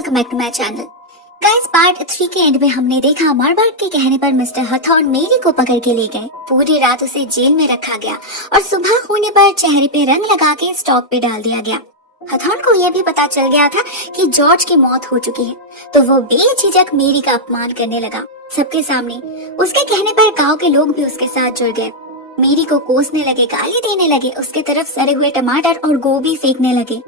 Welcome back to my channel. Guys, part 3 के and में हमने देखा मार्बर्ग के कहने पर मिस्टर हथॉर्न मेरी को पकड़ के ले गए। पूरी रात उसे जेल में रखा गया और सुबह होने पर चेहरे पे रंग लगा के स्टॉक पे डाल दिया गया। हथॉर्न को यह भी पता चल गया था कि जॉर्ज की मौत हो चुकी है, तो वो बेझिझक मेरी का अपमान करने लगा सबके सामने। उसके कहने पर गांव के लोग भी उसके साथ जुड़ गए। मेरी को कोसने लगे, गाली देने लगे, उसके तरफ सड़े हुए टमाटर और गोभी फेंकने लगे।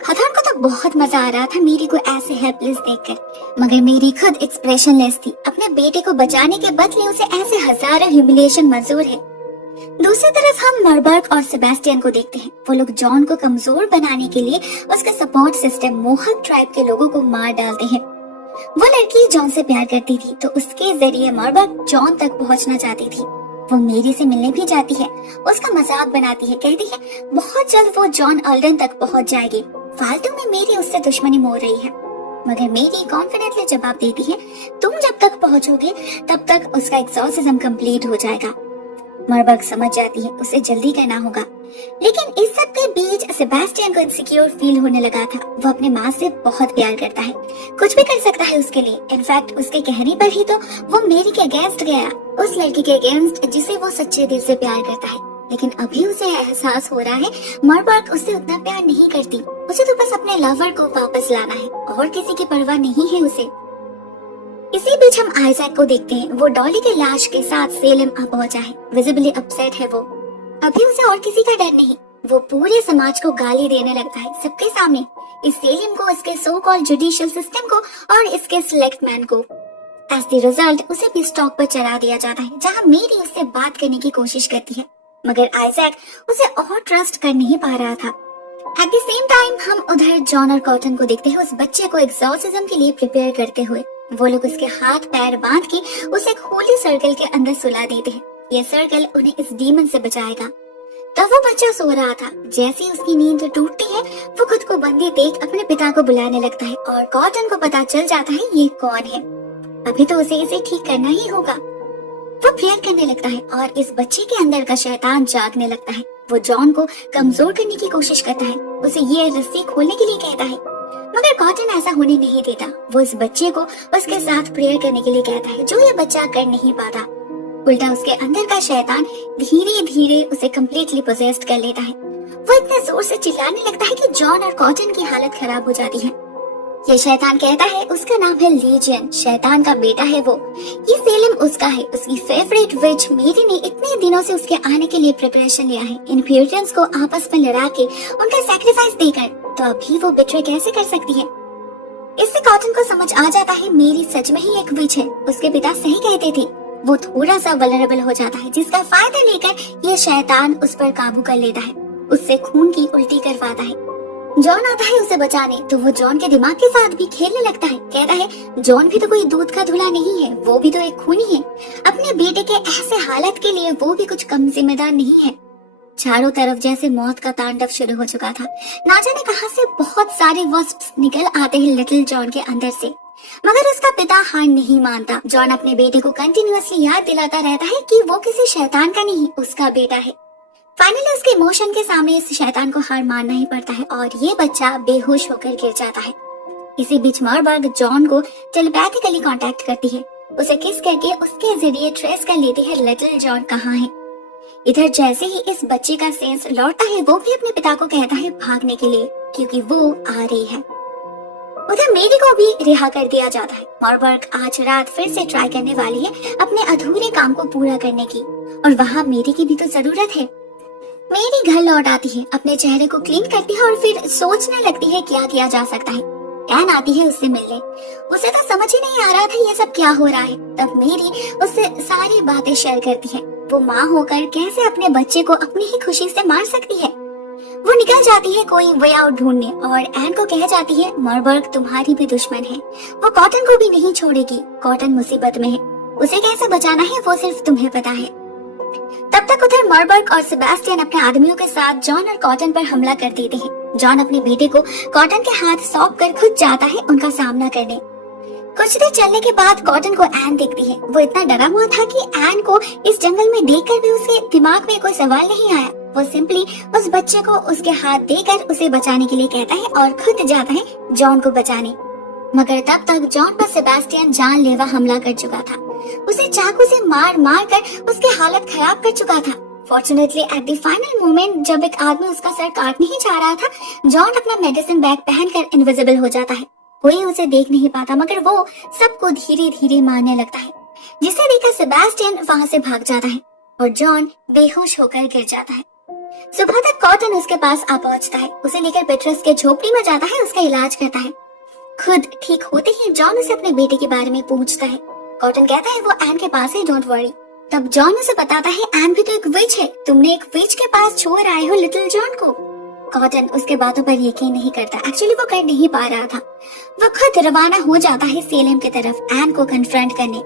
हथॉर्न को तो बहुत मजा आ रहा था मेरी को ऐसे हेल्पलेस देखकर, मगर मेरी खुद एक्सप्रेशनलेस थी। अपने बेटे को बचाने के बदले उसे ऐसे हजारों ह्यूमिलिएशन मंजूर है। दूसरी तरफ हम मार्बर्ग और सेबेस्टियन को देखते हैं। वो लोग जॉन को कमजोर बनाने के लिए उसका सपोर्ट सिस्टम मोहक ट्राइब के लोगों को मार डालते हैं। वो लड़की जॉन से प्यार करती थी, तो उसके जरिए मार्बर्ग जॉन तक पहुंचना चाहती थी। वो मेरी से मिलने भी जाती है, उसका मजाक बनाती है, कहती है बहुत जल्द वो जॉन अल्डन तक पहुंच जाएगी। फालतू में मेरी उससे दुश्मनी मोड़ रही है, मगर मेरी कॉन्फिडेंटली जवाब देती है तुम जब तक पहुंचोगे तब तक उसका एग्जॉर्सिज्म कंप्लीट हो जाएगा। मार्बर्ग समझ जाती है उसे जल्दी करना होगा, लेकिन इस सब के बीच सेबेस्टियन को इनसिक्योर फील होने लगा था। वो अपने माँ से बहुत प्यार करता है, कुछ भी कर सकता है उसके लिए। इनफैक्ट उसके कहने पर ही तो वो मेरी के अगेंस्ट गया, उस लड़की के अगेंस्ट जिसे वो सच्चे दिल से प्यार करता है। लेकिन अभी उसे एहसास हो रहा है मार्बर्ग उससे उतना प्यार नहीं करती। उसे तो बस अपने लवर को वापस लाना है और किसी की परवाह नहीं है उसे। इसी बीच हम आइजैक को देखते हैं। वो डॉली के लाश के साथ सेलेम आ पहुंचा है। विजिबली अपसेट है वो। अभी उसे और किसी का डर नहीं। वो पूरे समाज को गाली देने लगता है सबके सामने, इस सेलेम को, इसके सो कॉल्ड जुडिशियल सिस्टम को और इसके सिलेक्ट मैन को। एज द रिजल्ट उसे भी स्टॉक पर चढ़ा दिया जाता है, जहाँ मेरी उससे बात करने की कोशिश करती है, मगर आइजैक उसे और ट्रस्ट कर नहीं पा रहा था। एट द सेम टाइम हम उधर जॉन और कॉटन को देखते हैं, उस बच्चे को एग्जॉर्सिज्म के लिए प्रिपेयर करते हुए। वो लोग उसके हाथ पैर बांध के उसे एक होली सर्कल के अंदर सुला देते हैं। ये सर्कल उन्हें इस डीमन से बचाएगा। तब वो बच्चा सो रहा था। जैसे ही उसकी नींद टूटती है, वो खुद को बंदी देख अपने पिता को बुलाने लगता है और कॉटन को पता चल जाता है ये कौन है। अभी तो उसे इसे ठीक करना ही होगा। वो प्रेयर करने लगता है और इस बच्चे के अंदर का शैतान जागने लगता है। वो जॉन को कमजोर करने की कोशिश करता है, उसे ये रस्सी खोलने के लिए कहता है, मगर कॉटन ऐसा होने नहीं देता। वो इस बच्चे को उसके साथ प्रेयर करने के लिए कहता है, जो ये बच्चा कर नहीं पाता। उल्टा उसके अंदर का शैतान धीरे धीरे उसे कम्प्लीटली पोजेस्ड कर लेता है। वो इतने जोर से चिल्लाने लगता है कि जॉन और कॉटन की हालत खराब हो जाती है। ये शैतान कहता है उसका नाम है लीजियन, शैतान का बेटा है वो। ये सेलेम उसका है, उसकी फेवरेट विच। मेरी ने इतने दिनों से उसके आने के लिए प्रिपरेशन लिया है, इन प्यूरिटन्स को आपस में लड़ा के उनका सैक्रिफाइस देकर, तो अभी वो बिट्रे कैसे कर सकती है। इससे कॉटन को समझ आ जाता है मेरी सच में ही एक विच है। उसके पिता सही कहते थे। वो थोड़ा सा वल्नरेबल हो जाता है, जिसका फायदा लेकर ये शैतान उस पर काबू कर लेता है, उससे खून की उल्टी करवाता है। जॉन आता है उसे बचाने, तो वो जॉन के दिमाग के साथ भी खेलने लगता है। कहता है जॉन भी तो कोई दूध का धुला नहीं है, वो भी तो एक खूनी है। अपने बेटे के ऐसे हालत के लिए वो भी कुछ कम जिम्मेदार नहीं है। चारों तरफ जैसे मौत का तांडव शुरू हो चुका था। ना जाने कहां से बहुत सारे वस्प्स निकल आते हैं लिटिल जॉन के अंदर से, मगर उसका पिता हार नहीं मानता। जॉन अपने बेटे को कंटिन्यूअसली याद दिलाता रहता है कि वो किसी शैतान का नहीं, उसका बेटा है। फाइनली उसके इमोशन के सामने इस शैतान को हार मानना ही पड़ता है और ये बच्चा बेहोश होकर गिर जाता है। इसी बीच मार्बर्ग जॉन को टेलीपैथिकली कांटेक्ट करती है। उसे किस करके उसके जरिए ट्रेस कर लेती है लिटिल जॉन कहाँ है। इधर जैसे ही इस बच्चे का सेंस लौटता है, वो भी अपने पिता को कहता है भागने के लिए, क्योंकि वो आ रही है। उधर मेरी को भी रिहा कर दिया जाता है। मार्बर्ग आज रात फिर से ट्राई करने वाली है अपने अधूरे काम को पूरा करने की, और वहाँ मेरी की भी तो जरूरत है। मेरी घर लौट आती है, अपने चेहरे को क्लीन करती है और फिर सोचने लगती है क्या किया जा सकता है। एन आती है उससे मिलने। उसे तो समझ ही नहीं आ रहा था ये सब क्या हो रहा है। तब मेरी उससे सारी बातें शेयर करती है। वो माँ होकर कैसे अपने बच्चे को अपनी ही खुशी से मार सकती है। वो निकल जाती है कोई वे आउट ढूंढने और एन को कह जाती है मार्बर्ग तुम्हारी भी दुश्मन है, वो कॉटन को भी नहीं छोड़ेगी। कॉटन मुसीबत में है, उसे कैसे बचाना है वो सिर्फ तुम्हें पता है। तब तक उधर मार्बर्ग और सेबेस्टियन अपने आदमियों के साथ जॉन और कॉटन पर हमला कर देते हैं। जॉन अपने बेटे को कॉटन के हाथ सौंप कर खुद जाता है उनका सामना करने। कुछ देर चलने के बाद कॉटन को एन दिखती है। वो इतना डरा हुआ था कि एन को इस जंगल में देखकर भी उसके दिमाग में कोई सवाल नहीं आया। वो सिंपली उस बच्चे को उसके हाथ देकर उसे बचाने के लिए कहता है और खुद जाता है जॉन को बचाने। मगर तब तक जॉन पर सेबास्टियन जानलेवा हमला कर चुका था। उसे चाकू से मार मार कर उसकी हालत खराब कर चुका था। Fortunately at the final moment जब एक आदमी उसका सर काटने ही जा रहा था, जॉन अपना मेडिसिन बैग पहनकर इनविजिबल हो जाता है। कोई उसे देख नहीं पाता मगर वो सबको धीरे धीरे मारने लगता है, जिसे देखकर सेबास्टियन वहां से भाग जाता है और जॉन बेहोश होकर गिर जाता है। सुबह तक कॉटन उसके पास आ पहुंचता है, उसे लेकर पेट्रस के झोपड़ी में जाता है, उसका इलाज करता है। खुद ठीक होते ही जॉन उसे अपने बेटे के बारे में पूछता है। कॉटन कहता है वो एन के पास है, डोंट वरी। तब जॉन उसे बताता है एन भी तो एक विच है, तुमने एक विच के पास छोड़ आए हो लिटिल जॉन को। कॉटन उसके बातों पर यकीन नहीं करता, एक्चुअली वो कर नहीं पा रहा था। वो खुद रवाना हो जाता है सेलेम की तरफ एन को कन्फ्रंट करने।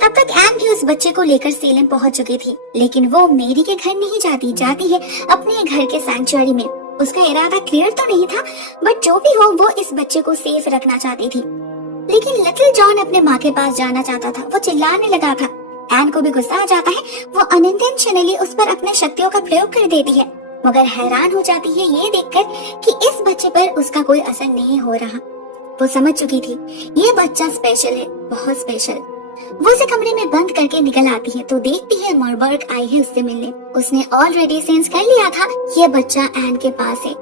तब तक एन भी उस बच्चे को लेकर सेलेम पहुंच चुकी थी, लेकिन वो मेरी के घर नहीं जाती है अपने घर के सैंक्चुअरी में। उसका इरादा क्लियर तो नहीं था, बट जो भी हो वो इस बच्चे को सेफ रखना चाहती थी। लेकिन लिटिल जॉन अपने माँ के पास जाना चाहता था, वो चिल्लाने लगा था। एन को भी गुस्सा आ जाता है, वो अनइंटेंशनली उस पर अपने शक्तियों का प्रयोग कर देती है, मगर हैरान हो जाती है ये देखकर कि इस बच्चे पर उसका कोई असर नहीं हो रहा। वो समझ चुकी थी ये बच्चा स्पेशल है, बहुत स्पेशल। वो उसे कमरे में बंद करके निकल आती है तो देखती है मॉरबर्ग आई है उससे मिलने। उसने ऑलरेडी सेंस कर लिया था ये बच्चा एन के पास है।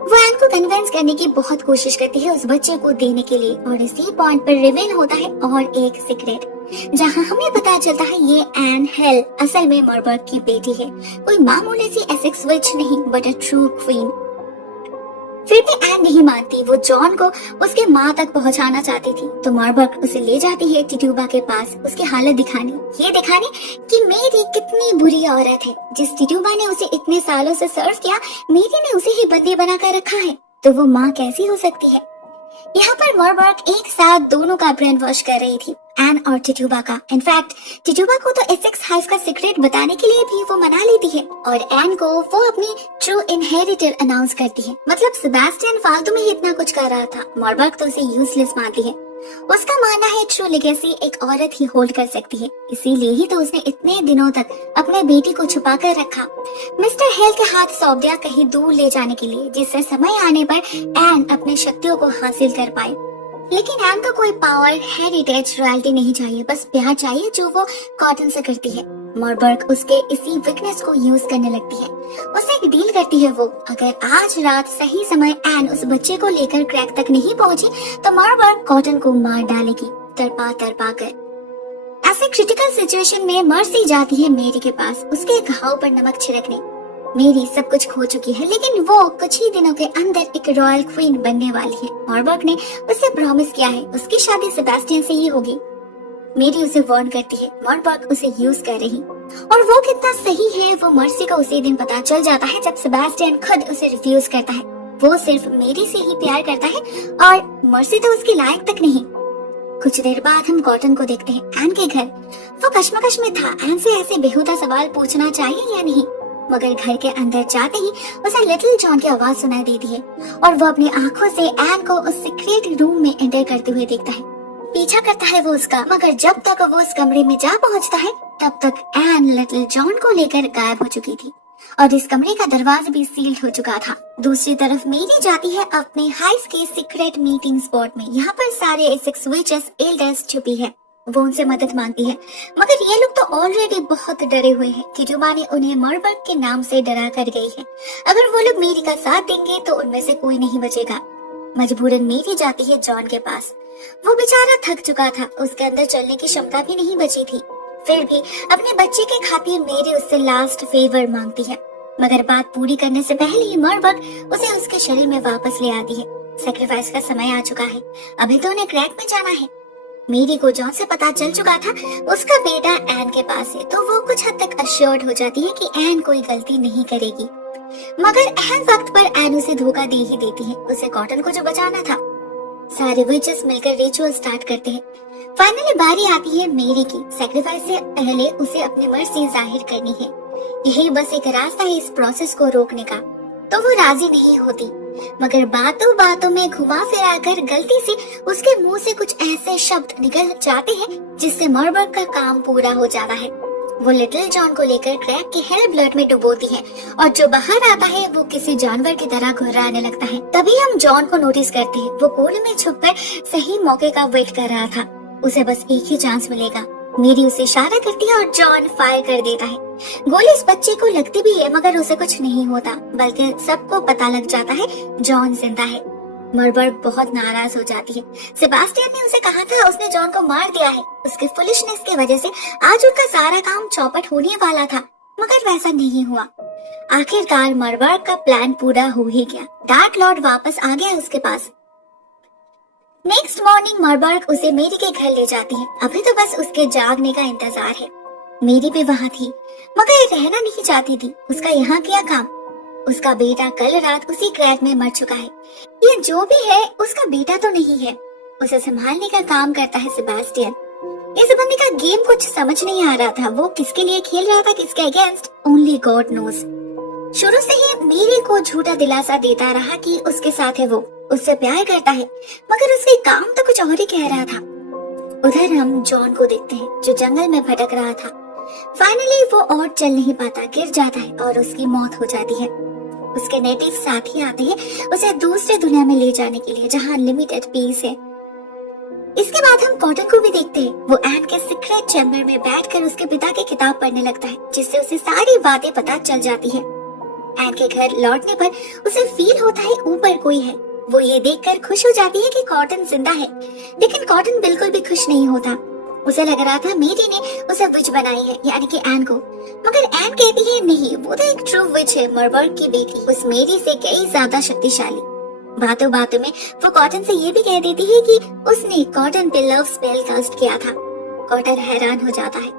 वो एन को कन्विंस करने की बहुत कोशिश करती है उस बच्चे को देने के लिए, और इसी पॉइंट पर रिवील होता है और एक सीक्रेट, जहां हमें पता चलता है ये एन हेल असल में मॉरबर्ग की बेटी है, कोई मामूली सी एसेक्स विच नहीं बट अ ट्रू क्वीन। फिर भी एन नहीं मानती, वो जॉन को उसके माँ तक पहुंचाना चाहती थी, तो मॉरबर्ग उसे ले जाती है टिट्यूबा के पास उसकी हालत दिखाने, ये दिखाने कि मेरी कितनी बुरी औरत है। जिस टिट्यूबा ने उसे इतने सालों से सर्व किया, मेरी ने उसे ही बंदी बना कर रखा है, तो वो माँ कैसी हो सकती है। यहाँ पर मॉरबर्ग एक साथ दोनों का ब्रेन वॉश कर रही थी, एन और टिट्यूबा का। इनफैक्ट टिट्यूबा को तो एसेक्स हाइव का सीक्रेट बताने के लिए भी वो मना लेती है, और एन को वो अपनी ट्रू इनहेरिटर अनाउंस करती है। मतलब सेबास्टियन फालतू में ही इतना कुछ कर रहा था, मॉरबर्ग तो उसे यूजलेस मानती है। उसका मानना है ट्रू लेगेसी एक औरत ही होल्ड कर सकती है, इसीलिए ही तो उसने इतने दिनों तक अपने बेटी को छुपा कर रखा, मिस्टर हेल के हाथ सौंप दिया कहीं दूर ले जाने के लिए, जिससे समय आने पर एन अपनी शक्तियों को हासिल कर पाए। लेकिन एन को कोई पावर, हेरिटेज, रॉयल्टी नहीं चाहिए, बस प्यार चाहिए जो वो कॉटन से करती है। मॉरबर्ग उसके इसी वीकनेस को यूज करने लगती है। उससे एक डील करती है वो, अगर आज रात सही समय एन उस बच्चे को लेकर क्रैक तक नहीं पहुंची तो मॉरबर्ग कॉटन को मार डालेगी तड़पा तड़पा कर। ऐसे क्रिटिकल सिचुएशन में मर्सी जाती है मेरी के पास उसके घाव पर नमक छिड़कने। मेरी सब कुछ खो चुकी है, लेकिन वो कुछ ही दिनों के अंदर एक रॉयल क्वीन बनने वाली है। मॉरबर्ग ने उससे प्रॉमिस किया है उसकी शादी सेबास्टियन से ही होगी। मेरी उसे वार्न करती है मॉरबर्ग उसे यूज कर रही, और वो कितना सही है वो मर्सी को उसी दिन पता चल जाता है जब सेबास्टियन खुद उसे रिफ्यूज करता है। वो सिर्फ मेरी से ही प्यार करता है और मर्सी तो उसके लायक तक नहीं। कुछ देर बाद हम कॉटन को देखते हैं एन के घर। वो कश्मकश में था एन से ऐसे बेहुदा सवाल पूछना चाहिए या नहीं, मगर घर के अंदर जाते ही उसे लिटिल जॉन की आवाज सुनाई देती है और वो अपनी आंखों से एन को उस सीक्रेट रूम में एंटर करते हुए देखता है। पीछा करता है वो उसका, मगर जब तक वो उस कमरे में जा पहुंचता है तब तक एन लिटिल जॉन को लेकर गायब हो चुकी थी और इस कमरे का दरवाजा भी सील्ड हो चुका था। दूसरी तरफ मेरी जाती है अपने हाइव के सीक्रेट मीटिंग स्पॉट में। यहाँ पर सारे एसेक्स विचेस, एल्डर्स छुपी है। वो उनसे मदद मांगती है, मगर ये लोग तो ऑलरेडी बहुत डरे हुए हैं। टिट्यूबा ने उन्हें मॉरबर्ग के नाम से डरा कर गई है। अगर वो लोग मेरी का साथ देंगे तो उनमें से कोई नहीं बचेगा। मजबूरन मेरी जाती है जॉन के पास। वो बेचारा थक चुका था, उसके अंदर चलने की क्षमता भी नहीं बची थी। फिर भी अपने बच्चे के खातिर मेरी उससे लास्ट फेवर मांगती है, मगर बात पूरी करने से पहले ही मॉरबर्ग उसे उसके शरीर में वापस ले आती है। सैक्रिफाइस का समय आ चुका है, अभी तो उन्हें क्रैक में जाना है। मेरी को जॉन से पता चल चुका था उसका बेटा एन के पास है, तो वो कुछ हद तक अश्योर्ड हो जाती है कि एन कोई गलती नहीं करेगी। मगर अहम वक्त पर एन उसे धोखा दे ही देती है, उसे कॉटन को जो बचाना था। सारे विचेस मिलकर रिचुअल स्टार्ट करते हैं। फाइनली बारी आती है मेरी की। सैक्रिफाइस से पहले उसे अपनी मर्जी जाहिर करनी है, यही बस एक रास्ता है इस प्रोसेस को रोकने का। तो वो राजी नहीं होती, मगर बातों बातों में घुमा फिरा कर गलती से उसके मुंह से कुछ ऐसे शब्द निकल जाते हैं जिससे मॉरबर्ग का काम पूरा हो जाता है। वो लिटिल जॉन को लेकर क्रैग के हेल ब्लड में डुबोती है और जो बाहर आता है वो किसी जानवर की तरह घुर्राने लगता है। तभी हम जॉन को नोटिस करते हैं। वो कोने में छुपकर सही मौके का वेट कर रहा था। उसे बस एक ही चांस मिलेगा। मेरी उसे इशारा करती है और जॉन फायर कर देता है। गोली इस बच्चे को लगती भी है मगर उसे कुछ नहीं होता, बल्कि सबको पता लग जाता है जॉन जिंदा है। मरबर्ग बहुत नाराज हो जाती है। सेबास्टियन ने उसे कहा था उसने जॉन को मार दिया है। उसके फुलिशनेस की वजह से आज उनका सारा काम चौपट होने वाला था, मगर वैसा नहीं हुआ। आखिरकार मरबर्ग का प्लान पूरा हो ही गया। डार्क लॉर्ड वापस आ गया उसके पास। नेक्स्ट मॉर्निंग मरबर्ग उसे मेरी के घर ले जाती है। अभी तो बस उसके जागने का इंतजार है। मेरी भी वहाँ थी मगर रहना नहीं चाहती थी। उसका यहाँ क्या काम? उसका बेटा कल रात उसी क्रैक में मर चुका है। ये जो भी है उसका बेटा तो नहीं है। उसे संभालने का काम करता है सेबास्टियन। इस बंदे का गेम कुछ समझ नहीं आ रहा था। वो किसके लिए खेल रहा था, किसके अगेंस्ट, ओनली गॉड नोज। शुरू से ही मेरी को झूठा दिलासा देता रहा कि उसके साथ है, वो उससे प्यार करता है, मगर उसके काम तो कुछ और ही कह रहा था। उधर हम जॉन को देखते हैं जो जंगल में भटक रहा था। फाइनली वो और चल नहीं पाता, गिर जाता है और उसकी मौत हो जाती है। उसके नेटिव साथी आते हैं उसे दूसरे दुनिया में ले जाने के लिए जहाँ अनलिमिटेड पीस है। इसके बाद हम कॉटन को भी देखते हैं। वो एन के सीक्रेट चैम्बर में बैठकर उसके पिता की किताब पढ़ने लगता है, जिससे उसे सारी बातें पता चल जाती है। एन के घर लौटने पर उसे फील होता है ऊपर कोई है। वो ये देखकर खुश हो जाती है कि कॉटन जिंदा है, लेकिन कॉटन बिल्कुल भी खुश नहीं होता। उसे लग रहा था मेरी ने उसे विच बनाई है, यानी कि एन को, मगर एन कहती है नहीं, वो तो एक ट्रू विच है, मरबर्ग की बेटी, उस मेरी से कई ज्यादा शक्तिशाली। बातों बातों में वो कॉटन से ये भी कह देती है कि उसने कॉटन पे लव स्पेल कास्ट किया था। कॉटन हैरान हो जाता है।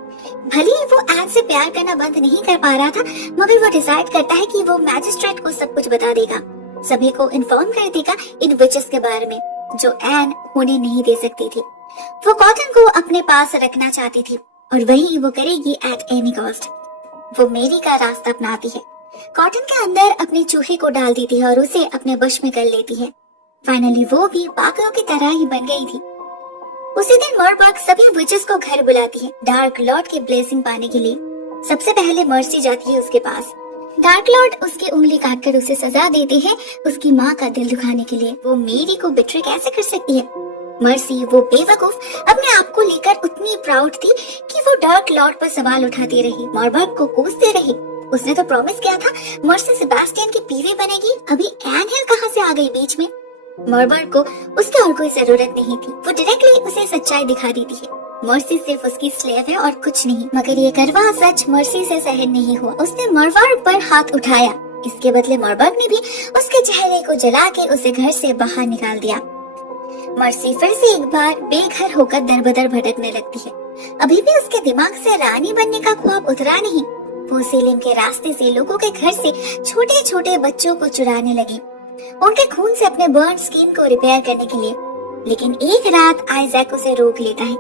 भले ही वो एन से प्यार करना बंद नहीं कर पा रहा था, मगर वो डिसाइड करता है कि वो मैजिस्ट्रेट को सब कुछ बता देगा, सभी को इन्फॉर्म कर देगा इन विचेस के बारे में जो एन होने नहीं दे सकती थी। वो कॉटन को अपने पास रखना चाहती थी और वही वो करेगी एट एनी कॉस्ट। वो मेरी का रास्ता अपनाती है, कॉटन के अंदर अपने चूहे को डाल देती है और उसे अपने वश में कर लेती है। फाइनली वो भी बाकियों की तरह ही बन गई थी। उसी दिन मरबर्ग सभी विचेस को घर बुलाती है डार्क लॉर्ड की ब्लेसिंग पाने के लिए। सबसे पहले मर्सी जाती है उसके पास। डार्क लॉर्ड उसकी उंगली काटकर उसे सजा देते हैं उसकी माँ का दिल दुखाने के लिए। वो मेरी को बिट्रे कैसे कर सकती है? मर्सी वो बेवकूफ अपने आप को लेकर उतनी प्राउड थी कि वो डार्क लॉर्ड पर सवाल उठाती रही, मरबर्ग को कोसती रही। उसने तो प्रॉमिस किया था मर्सी सेबास्टियन की बीवी बनेगी, अभी एन हिल कहाँ से आ गई बीच में? मरबर्ग को उसकी और कोई जरूरत नहीं थी। वो डायरेक्टली उसे सच्चाई दिखा देती है। मर्सी सिर्फ उसकी स्लेव है और कुछ नहीं। मगर ये करवा सच मर्सी से सहन नहीं हुआ। उसने मरबर्ग पर हाथ उठाया। इसके बदले मरबर्ग ने भी उसके चेहरे को जला के उसे घर से बाहर निकाल दिया। मर्सी फिर से एक बार बेघर होकर दर-बदर भटकने लगती है। अभी भी उसके दिमाग से रानी बनने का ख्वाब उतरा नहीं। वो सेलिम के रास्ते से लोगों के घर से छोटे छोटे बच्चों को चुराने लगी, उनके खून से अपने बर्न स्किन को रिपेयर करने के लिए। लेकिन एक रात आइजैक उसे रोक लेता है।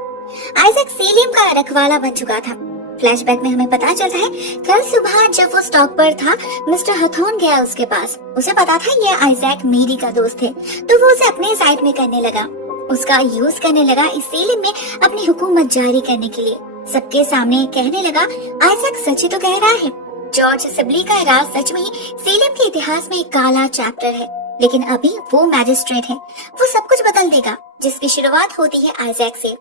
आइजैक सेलिम का रखवाला बन चुका था। फ्लैशबैक में हमें पता चलता है कल सुबह जब वो स्टॉक पर था, मिस्टर हथॉर्न गया उसके पास। उसे पता था ये आइजैक मेरी का दोस्त है, तो वो उसे अपने साइड में करने लगा। उसका यूज करने लगा इस सेलिम में अपनी हुकूमत जारी करने के लिए। सबके सामने कहने लगा आइजैक सच ही तो कह रहा है, जॉर्ज सिबली का राज सच में ही सेलिम के इतिहास में एक काला चैप्टर है। लेकिन अभी वो मैजिस्ट्रेट है, वो सब कुछ बदल देगा, जिसकी शुरुआत होती है आइजैक से।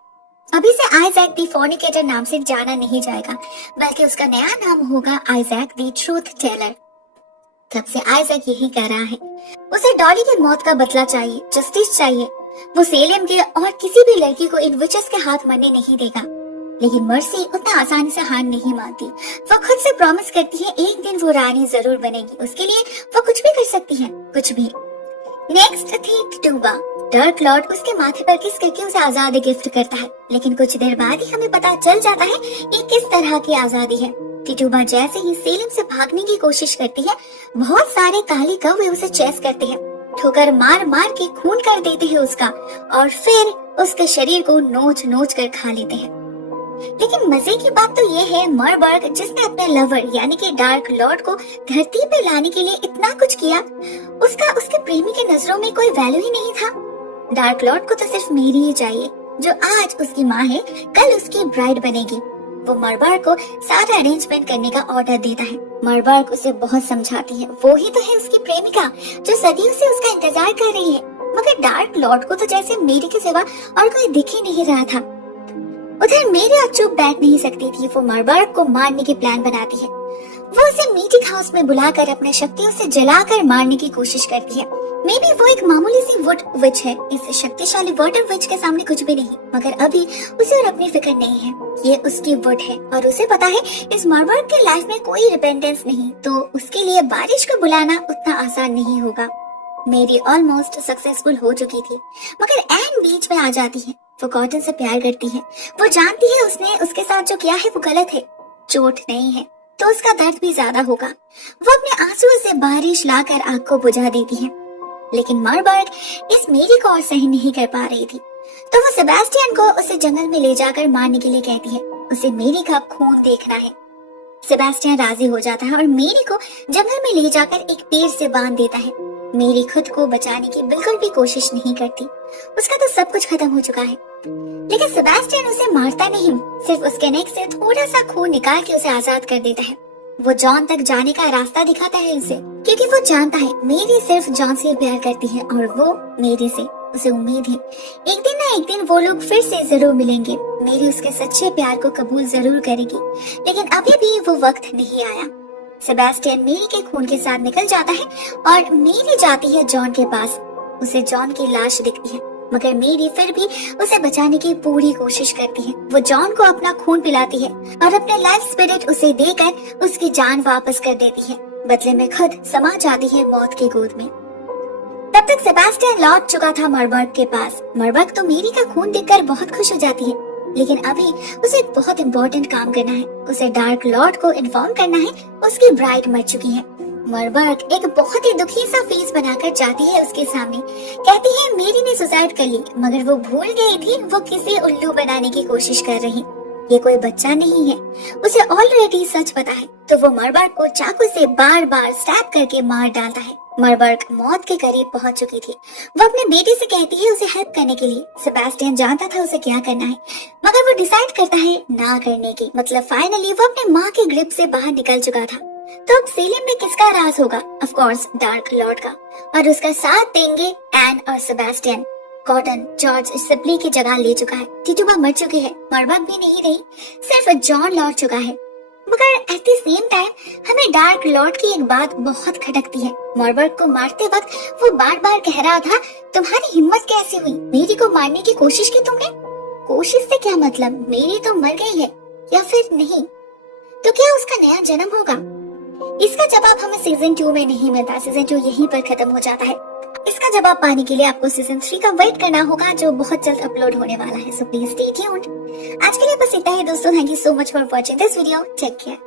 अभी से आइजैक द फोर्निकेटर नाम से जाना नहीं जाएगा, बल्कि उसका नया नाम होगा आइजैक द ट्रूथ टेलर। तब से आइजैक यही कह रहा है, उसे डॉली की मौत का बदला चाहिए, जस्टिस चाहिए। वो सेलिम के और किसी भी लड़की को इन विचेस के हाथ मरने नहीं देगा। लेकिन मर्सी उतना आसानी से हार नहीं मानती। वो खुद से प्रॉमिस करती है एक दिन वो रानी जरूर बनेगी। उसके लिए वो कुछ भी कर सकती है, कुछ भी। नेक्स्ट थी टिटूबा। डार्क लॉर्ड उसके माथे पर किस करके उसे आजादी गिफ्ट करता है, लेकिन कुछ देर बाद ही हमें पता चल जाता है ये किस तरह की आजादी है। टिटूबा जैसे ही सेलिम से भागने की कोशिश करती है, बहुत सारे काले कौवे उसे चेस करते हैं, ठोकर मार मार के खून कर देते हैं उसका, और फिर उसके शरीर को नोच नोच कर खा लेते हैं। लेकिन मजे की बात तो ये है, मरबर्ग जिसने अपने लवर यानी कि डार्क लॉर्ड को धरती पे लाने के लिए इतना कुछ किया, उसका उसके प्रेमी के नजरों में कोई वैल्यू ही नहीं था। डार्क लॉर्ड को तो सिर्फ मेरी ही चाहिए, जो आज उसकी माँ है, कल उसकी ब्राइड बनेगी। वो मरबार्ग को सारा अरेंजमेंट करने का ऑर्डर देता है। मरबार्ग उसे बहुत समझाती है, वो ही तो है उसकी प्रेमिका जो सदियों से उसका इंतजार कर रही है। मगर डार्क लॉर्ड को तो जैसे मेरी के सिवा और कोई दिख ही नहीं रहा था। उधर मेरी अब चुप बैठ नहीं सकती थी। वो मरबार्ग को मारने की प्लान बनाती है। वो उसे मीटिंग हाउस में बुलाकर अपने शक्तियों से जलाकर मारने की कोशिश करती है। मे बी वो एक मामूली सी वुड विच है, इस शक्तिशाली वाटर विच के सामने कुछ भी नहीं। मगर अभी उसे और अपनी फिक्र नहीं है, ये उसकी वुड है और उसे पता है इस मरबार्ग के लाइफ में कोई रिपेंटेंस नहीं, तो उसके लिए बारिश को बुलाना उतना आसान नहीं होगा। मेरी ऑलमोस्ट सक्सेसफुल हो चुकी थी, मगर एन बीच में आ जाती है। वो कॉटन से प्यार करती है। वो जानती है उसने उसके साथ जो किया है वो गलत है, चोट नहीं है, तो उसका दर्द भी ज्यादा होगा। वो अपने आंसुओं से बारिश लाकर आग को बुझा देती है, लेकिन मरबार्ग इस मेरी को और सहन नहीं कर पा रही थी, तो वो सेबेस्टियन को उसे जंगल में ले जाकर मारने के लिए कहती है। उसे मेरी का खून देखना है। सेबेस्टियन राजी हो जाता है और मेरी को जंगल में ले जाकर एक पेड़ से बांध देता है। मेरी खुद को बचाने की बिल्कुल भी कोशिश नहीं करती, उसका तो सब कुछ खत्म हो चुका है। लेकिन सेबेस्टियन उसे मारता नहीं, सिर्फ उसके नेक से थोड़ा सा खून निकाल के उसे आजाद कर देता है। वो जॉन तक जाने का रास्ता दिखाता है उसे, क्योंकि वो जानता है मेरी सिर्फ जॉन से प्यार करती है और वो मेरी से। उसे उम्मीद है एक दिन ना एक दिन वो लोग फिर से जरूर मिलेंगे। मेरी उसके सच्चे प्यार को कबूल जरूर करेगी, लेकिन अभी भी वो वक्त नहीं आया। सेबेस्टियन मेरी के खून के साथ निकल जाता है और मेरी जाती है जॉन के पास। उसे जॉन की लाश दिखती है, मगर मेरी फिर भी उसे बचाने की पूरी कोशिश करती है। वो जॉन को अपना खून पिलाती है और अपने लाइफ स्पिरिट उसे देकर उसकी जान वापस कर देती है। बदले में खुद समा जाती है मौत की गोद में। तब तक सेबेस्टियन लौट चुका था मरबार्ग के पास। मरबार्ग तो मेरी का खून देखकर बहुत खुश हो जाती है, लेकिन अभी उसे एक बहुत इम्पोर्टेंट काम करना है। उसे डार्क लॉर्ड को इन्फॉर्म करना है उसकी ब्राइड मर चुकी है। मरबार्ग एक बहुत ही दुखी सा फेस बनाकर जाती है उसके सामने, कहती है मेरी ने सुसाइड कर ली, मगर वो भूल गई थी वो किसे उल्लू बनाने की कोशिश कर रही। ये कोई बच्चा नहीं है, उसे ऑलरेडी सच पता है, तो वो मरबार्ग को चाकू से बार बार स्टैब करके मार डालता है। मरबार्ग मौत के करीब पहुंच चुकी थी। वो अपने बेटे से कहती है उसे हेल्प करने के लिए। सेबेस्टियन जानता था उसे क्या करना है, मगर वो डिसाइड करता है ना करने की। मतलब फाइनली वो अपने माँ के ग्रिप से बाहर निकल चुका था। तो अब सेलिम में किसका राज होगा? ऑफ कोर्स डार्क लॉर्ड का, और उसका साथ देंगे एन और सेबेस्टियन। कॉटन जॉर्ज सिपली की जगह ले चुका है। टिटुबा मर चुकी है, मरबार्ग भी नहीं रही, सिर्फ जॉन लौट चुका है। मगर एट द सेम टाइम हमें डार्क लॉर्ड की एक बात बहुत खटकती है। मरबार्ग को मारते वक्त वो बार बार कह रहा था तुम्हारी हिम्मत कैसे हुई, मेरी को मारने की कोशिश की तुमने? कोशिश से क्या मतलब, मेरी तो मर गई है, या फिर नहीं? तो क्या उसका नया जन्म होगा? इसका जवाब हमें सीजन 2 में नहीं मिलता। सीजन 2 यहीं पर खत्म हो जाता है। इसका जवाब पाने के लिए आपको सीजन 3 का वेट करना होगा, जो बहुत जल्द अपलोड होने वाला है। So please stay tuned. आज के लिए बस इतना ही दोस्तों। Thank you so much for watching this video. Take care.